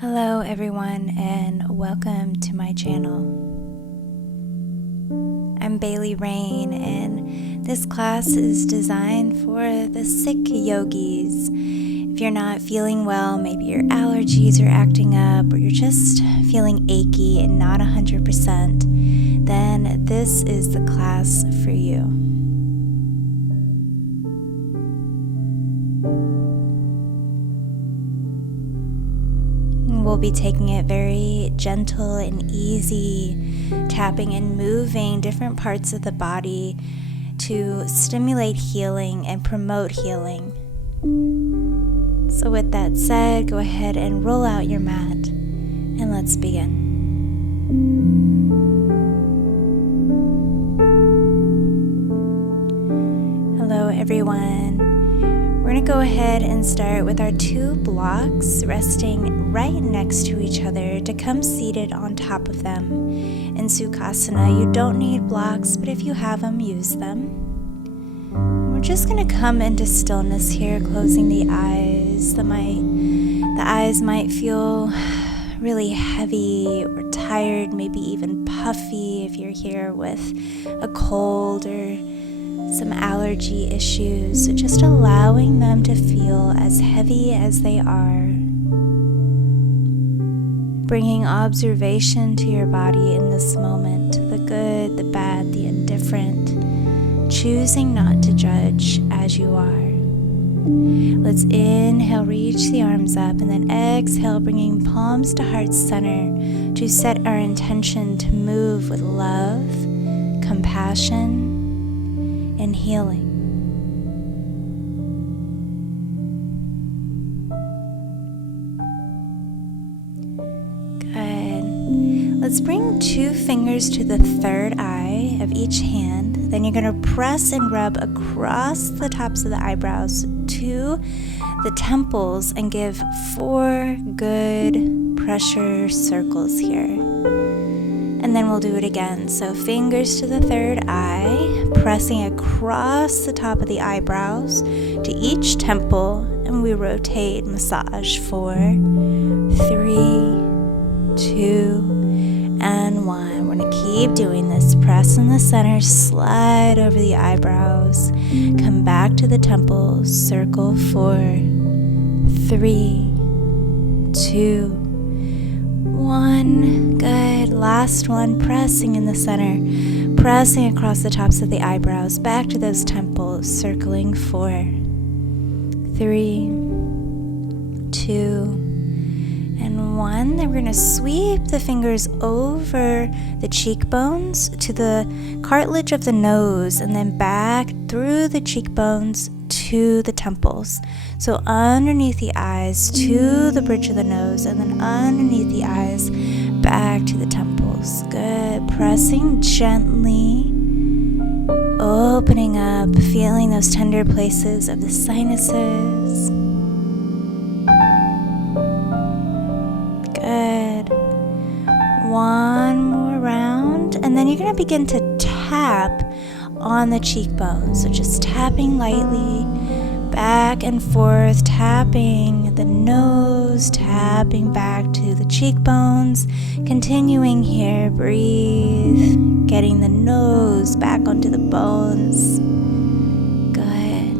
Hello everyone and welcome to my channel. I'm Rayne and this class is designed for the sick yogis. If you're not feeling well, maybe your allergies are acting up or you're just feeling achy and not 100%, then this is the class for you. We'll be taking it very gentle and easy, tapping and moving different parts of the body to stimulate healing and promote healing. So with that said, go ahead and roll out your mat and let's begin. Hello everyone. We're going to go ahead and start with our two blocks resting right next to each other to come seated on top of them. In Sukhasana, you don't need blocks, but if you have them, use them. We're just going to come into stillness here, closing the eyes. The eyes might feel really heavy or tired, maybe even puffy if you're here with a cold or some allergy issues, so just allowing them to feel as heavy as they are. Bringing observation to your body in this moment, the good, the bad, the indifferent, choosing not to judge as you are. Let's inhale, reach the arms up, and then exhale, bringing palms to heart center to set our intention to move with love, compassion, and healing. Good. Let's bring 2 fingers to the third eye of each hand. Then you're going to press and rub across the tops of the eyebrows to the temples and give 4 good pressure circles here. And then we'll do it again. So fingers to the third eye, pressing across the top of the eyebrows to each temple, and we rotate, massage 4, 3, 2, and 1. We're going to keep doing this. Press in the center, slide over the eyebrows, come back to the temples, circle 4, 3, 2, 1. Good. Last one, pressing in the center, pressing across the tops of the eyebrows, back to those temples, circling 4, 3, 2, and 1. Then we're going to sweep the fingers over the cheekbones to the cartilage of the nose and then back through the cheekbones to the temples. So underneath the eyes to the bridge of the nose, and then underneath the eyes back to the temples. Good. Pressing gently, opening up, feeling those tender places of the sinuses. Good. One more round, and then you're going to begin to tap on the cheekbones. So just tapping lightly, back and forth, tapping the nose, tapping back to the cheekbones. Continuing here, breathe, getting the nose back onto the bones. Good.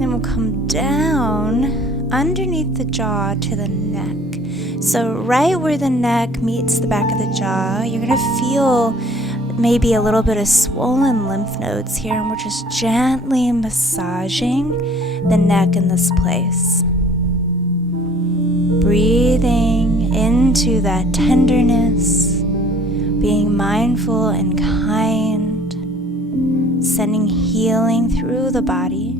Then we'll come down underneath the jaw to the neck. So right where the neck meets the back of the jaw, you're going to feel maybe a little bit of swollen lymph nodes here, and we're just gently massaging the neck in this place. Breathing into that tenderness, being mindful and kind, sending healing through the body.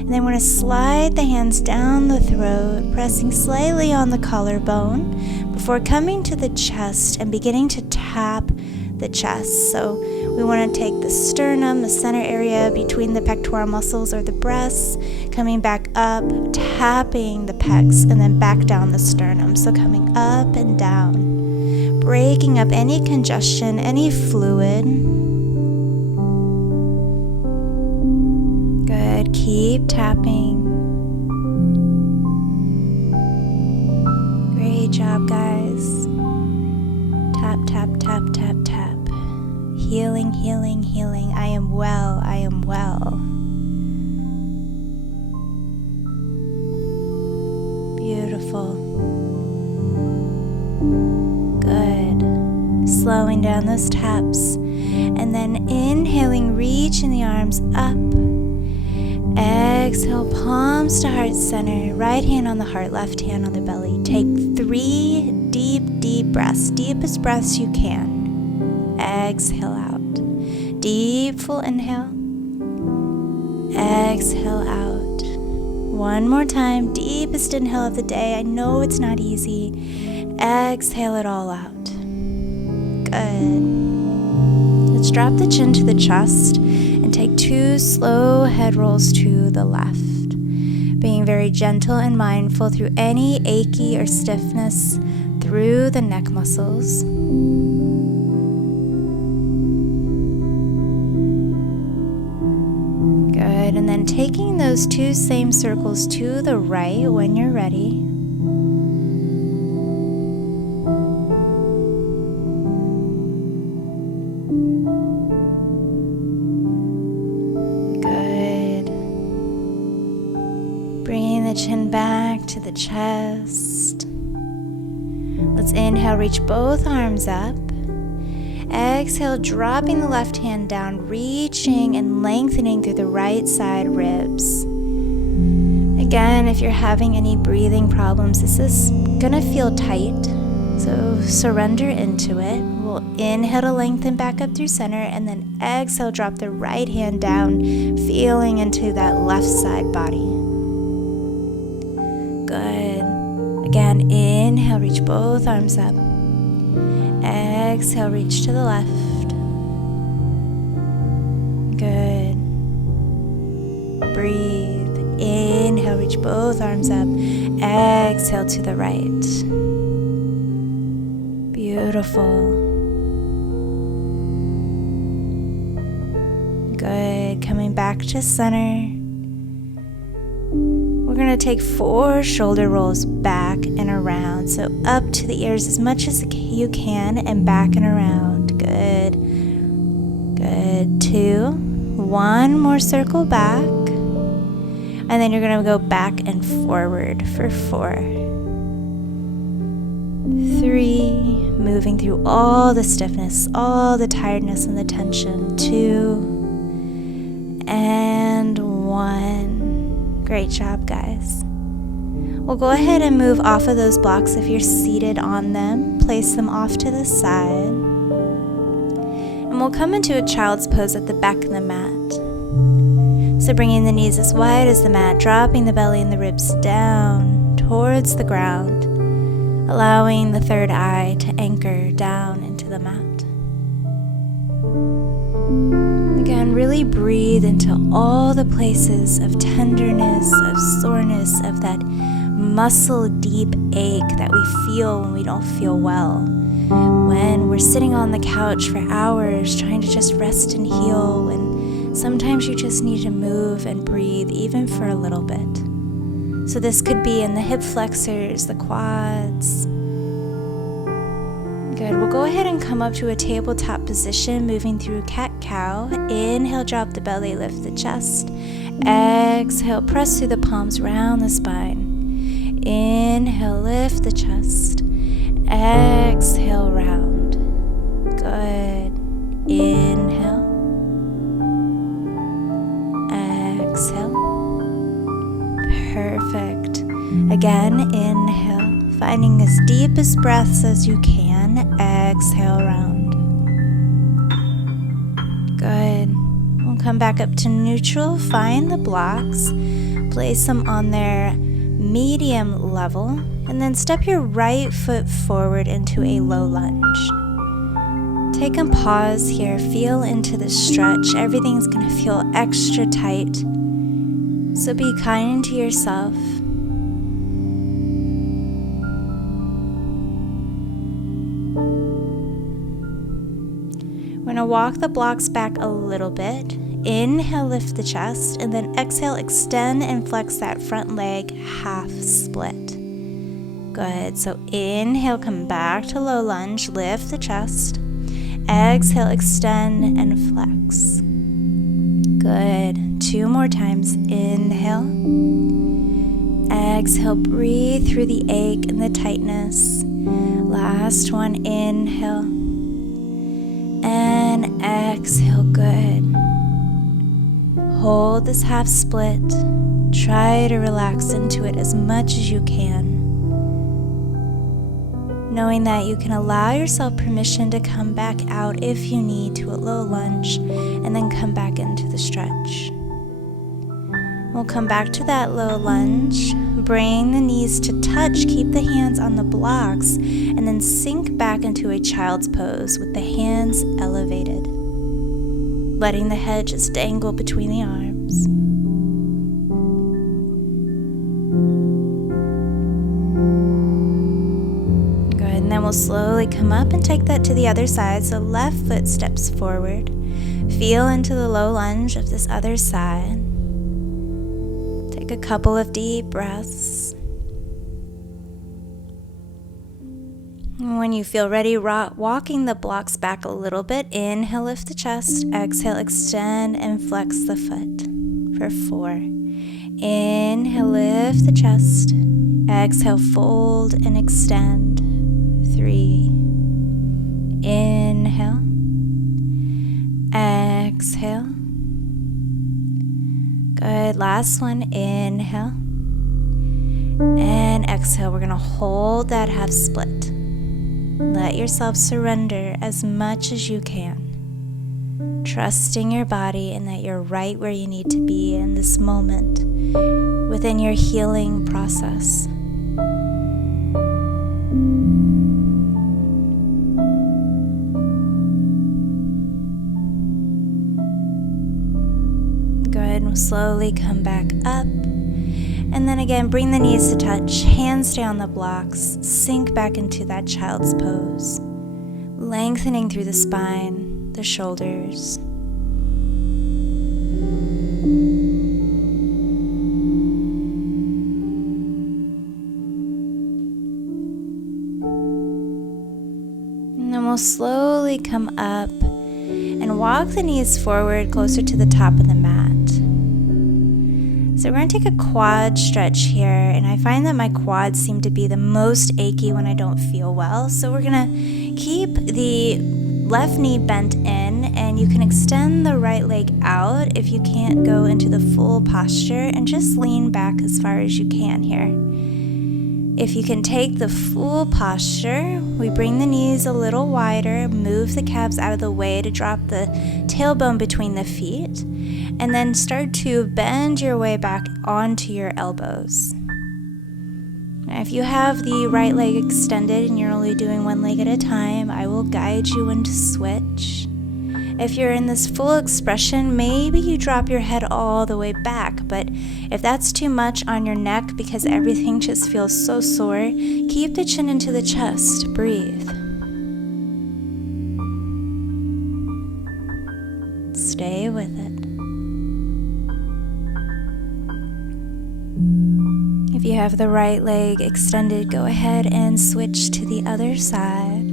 And then we're going to slide the hands down the throat, pressing slightly on the collarbone before coming to the chest and beginning to tap the chest. So we want to take the sternum, the center area between the pectoral muscles or the breasts, coming back up, tapping the pecs, and then back down the sternum. So coming up and down, breaking up any congestion, any fluid. Keep tapping. Great job, guys. Tap, tap, tap, tap, tap. Healing, healing, healing. I am well. I am well. Beautiful. Good. Slowing down those taps. And then inhaling, reaching the arms up. Exhale, palms to heart center. Right hand on the heart, left hand on the belly. Take 3 deep, deep breaths. Deepest breaths you can. Exhale out. Deep, full inhale. Exhale out. One more time. Deepest inhale of the day. I know it's not easy. Exhale it all out. Good. Let's drop the chin to the chest and take 2 slow head rolls to the left. Being very gentle and mindful through any achy or stiffness through the neck muscles. Good, and then taking those 2 same circles to the right when you're ready. Bringing the chin back to the chest. Let's inhale, reach both arms up. Exhale, dropping the left hand down, reaching and lengthening through the right side ribs. Again, if you're having any breathing problems, this is gonna feel tight, so surrender into it. We'll inhale to lengthen back up through center, and then exhale, drop the right hand down, feeling into that left side body. Good. Again, inhale, reach both arms up. Exhale, reach to the left. Good. Breathe. Inhale, reach both arms up. Exhale to the right. Beautiful. Good. Coming back to center. We're going to take 4 shoulder rolls back and around. So up to the ears as much as you can and back and around. Good. Good. 2. 1 more circle back. And then you're going to go back and forward for 4. 3. Moving through all the stiffness, all the tiredness and the tension. 2. And 1. Great job, guys. We'll go ahead and move off of those blocks if you're seated on them. Place them off to the side. And we'll come into a child's pose at the back of the mat. So bringing the knees as wide as the mat, dropping the belly and the ribs down towards the ground, allowing the third eye to anchor down into the mat. Again, really breathe into all the places of tenderness, of soreness, of that muscle deep ache that we feel when we don't feel well. When we're sitting on the couch for hours trying to just rest and heal, when sometimes you just need to move and breathe even for a little bit. So this could be in the hip flexors, the quads. Good. We'll go ahead and come up to a tabletop position, moving through cat-cow. Inhale, drop the belly, lift the chest. Exhale, press through the palms, round the spine. Inhale, lift the chest. Exhale, round. Good. Inhale. Exhale. Perfect. Again, inhale. Finding as deepest breaths as you can. Exhale, round. Good. We'll come back up to neutral. Find the blocks. Place them on their medium level. And then step your right foot forward into a low lunge. Take a pause here. Feel into the stretch. Everything's going to feel extra tight. So be kind to yourself. We're going to walk the blocks back a little bit. inhale, lift the chest, and then exhale, extend and flex that front leg, half split. Good. So inhale, come back to low lunge, lift the chest. Exhale, extend and flex. Good. 2 more times. Inhale. Exhale, breathe through the ache and the tightness. Last one, inhale. And exhale, good. Hold this half split. Try to relax into it as much as you can. Knowing that you can allow yourself permission to come back out if you need to a low lunge, and then come back into the stretch. We'll come back to that low lunge, bring the knees to touch, keep the hands on the blocks, and then sink back into a child's pose with the hands elevated, letting the head just dangle between the arms. And then we'll slowly come up and take that to the other side. So left foot steps forward. Feel into the low lunge of this other side. Take a couple of deep breaths. And when you feel ready, walking the blocks back a little bit. Inhale, lift the chest. Exhale, extend and flex the foot for 4. Inhale, lift the chest. Exhale, fold and extend. 3. Inhale. Exhale. Good. Last one. Inhale. And exhale. We're going to hold that half split. Let yourself surrender as much as you can. Trusting your body and that you're right where you need to be in this moment within your healing process. We'll slowly come back up, and then again bring the knees to touch, hands stay on the blocks, sink back into that child's pose, lengthening through the spine, the shoulders. And then we'll slowly come up and walk the knees forward closer to the top of the mat. So we're going to take a quad stretch here, and I find that my quads seem to be the most achy when I don't feel well. So we're going to keep the left knee bent in, and you can extend the right leg out if you can't go into the full posture, and just lean back as far as you can here. If you can take the full posture, we bring the knees a little wider, move the calves out of the way to drop the tailbone between the feet, and then start to bend your way back onto your elbows. Now, if you have the right leg extended and you're only doing one leg at a time, I will guide you into switch. If you're in this full expression, maybe you drop your head all the way back, but if that's too much on your neck because everything just feels so sore, keep the chin into the chest. Breathe. Stay with it. If you have the right leg extended, go ahead and switch to the other side.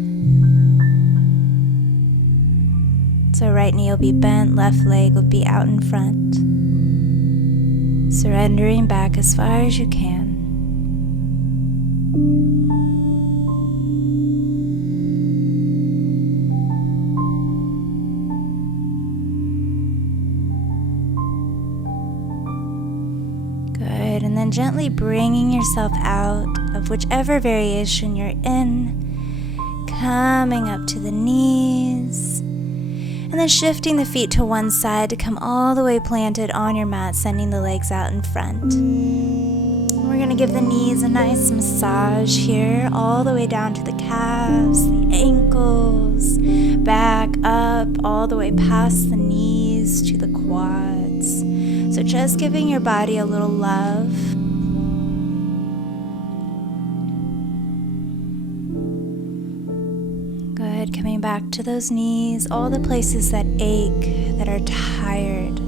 So right knee will be bent, left leg will be out in front. Surrendering back as far as you can. Good, and then gently bringing yourself out of whichever variation you're in, coming up to the knees. And then shifting the feet to one side to come all the way planted on your mat, sending the legs out in front. We're going to give the knees a nice massage here, all the way down to the calves, the ankles, back up, all the way past the knees to the quads. So just giving your body a little love. Good, coming back to those knees, all the places that ache, that are tired.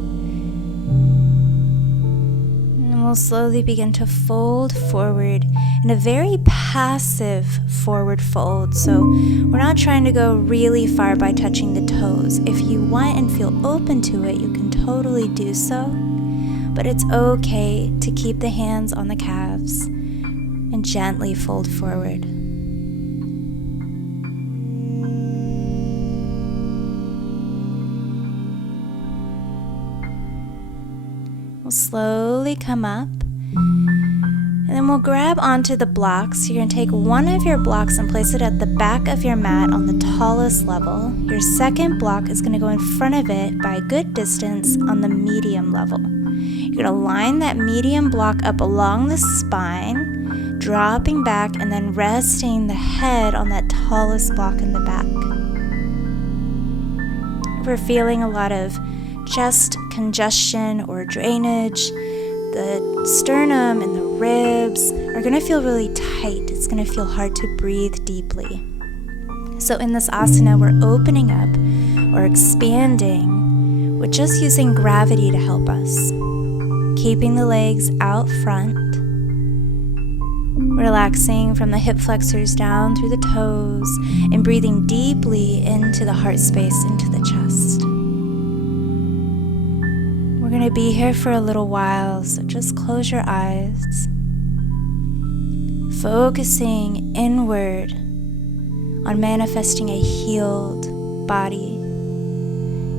we'll slowly begin to fold forward in a very passive forward fold. So we're not trying to go really far by touching the toes. If you want and feel open to it, you can totally do so. But it's okay to keep the hands on the calves and gently fold forward. We'll slowly come up, and then we'll grab onto the blocks. You're going to take one of your blocks and place it at the back of your mat on the tallest level. Your second block is going to go in front of it by a good distance on the medium level. You're going to line that medium block up along the spine, dropping back and then resting the head on that tallest block in the back. If we're feeling a lot of chest congestion or drainage, the sternum and the ribs are going to feel really tight. It's going to feel hard to breathe deeply. So in this asana, we're opening up or expanding with just using gravity to help us. Keeping the legs out front, relaxing from the hip flexors down through the toes, and breathing deeply into the heart space, into the chest. We're going to be here for a little while, so just close your eyes, focusing inward on manifesting a healed body,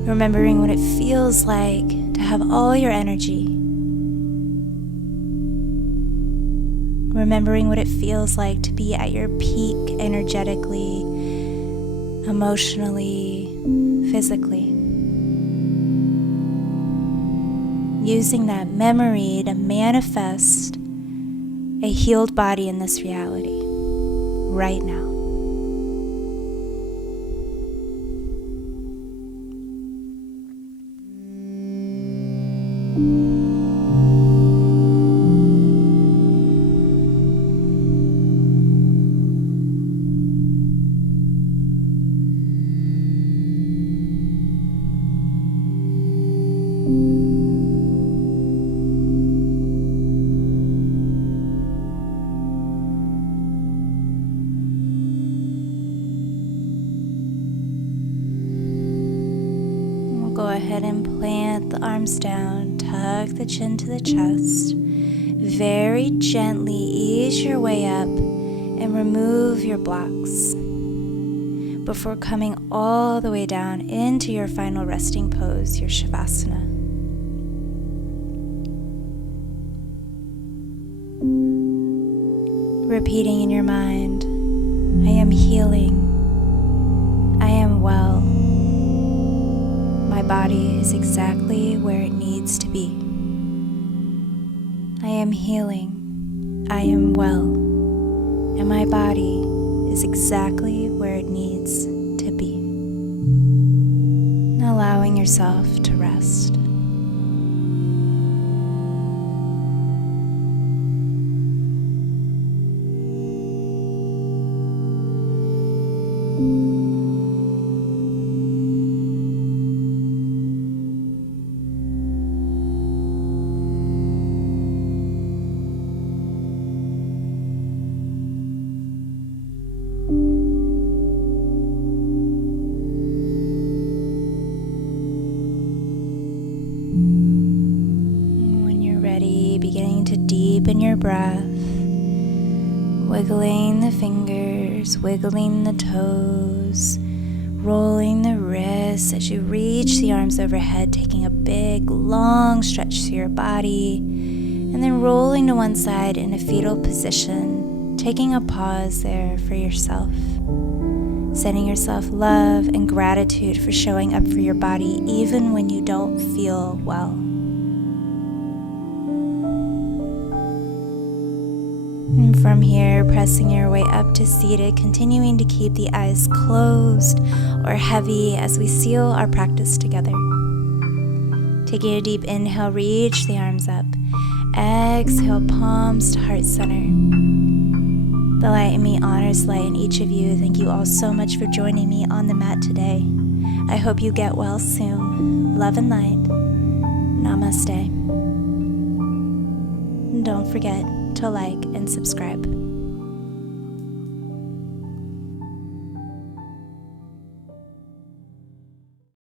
remembering what it feels like to have all your energy, remembering what it feels like to be at your peak energetically, emotionally, physically. Using that memory to manifest a healed body in this reality right now. Go ahead and plant the arms down, tuck the chin to the chest. Very gently ease your way up and remove your blocks before coming all the way down into your final resting pose, your Shavasana. Repeating in your mind, I am healing, I am well. My body is exactly where it needs to be. I am healing, I am well, and my body is exactly where it needs to be. Allowing yourself to rest. Beginning to deepen your breath, wiggling the fingers, wiggling the toes, rolling the wrists as you reach the arms overhead, taking a big, long stretch through your body, and then rolling to one side in a fetal position, taking a pause there for yourself, sending yourself love and gratitude for showing up for your body even when you don't feel well. And from here, pressing your way up to seated, continuing to keep the eyes closed or heavy as we seal our practice together. Taking a deep inhale, reach the arms up. Exhale, palms to heart center. The light in me honors light in each of you. Thank you all so much for joining me on the mat today. I hope you get well soon. Love and light. Namaste. and don't forget to like and subscribe.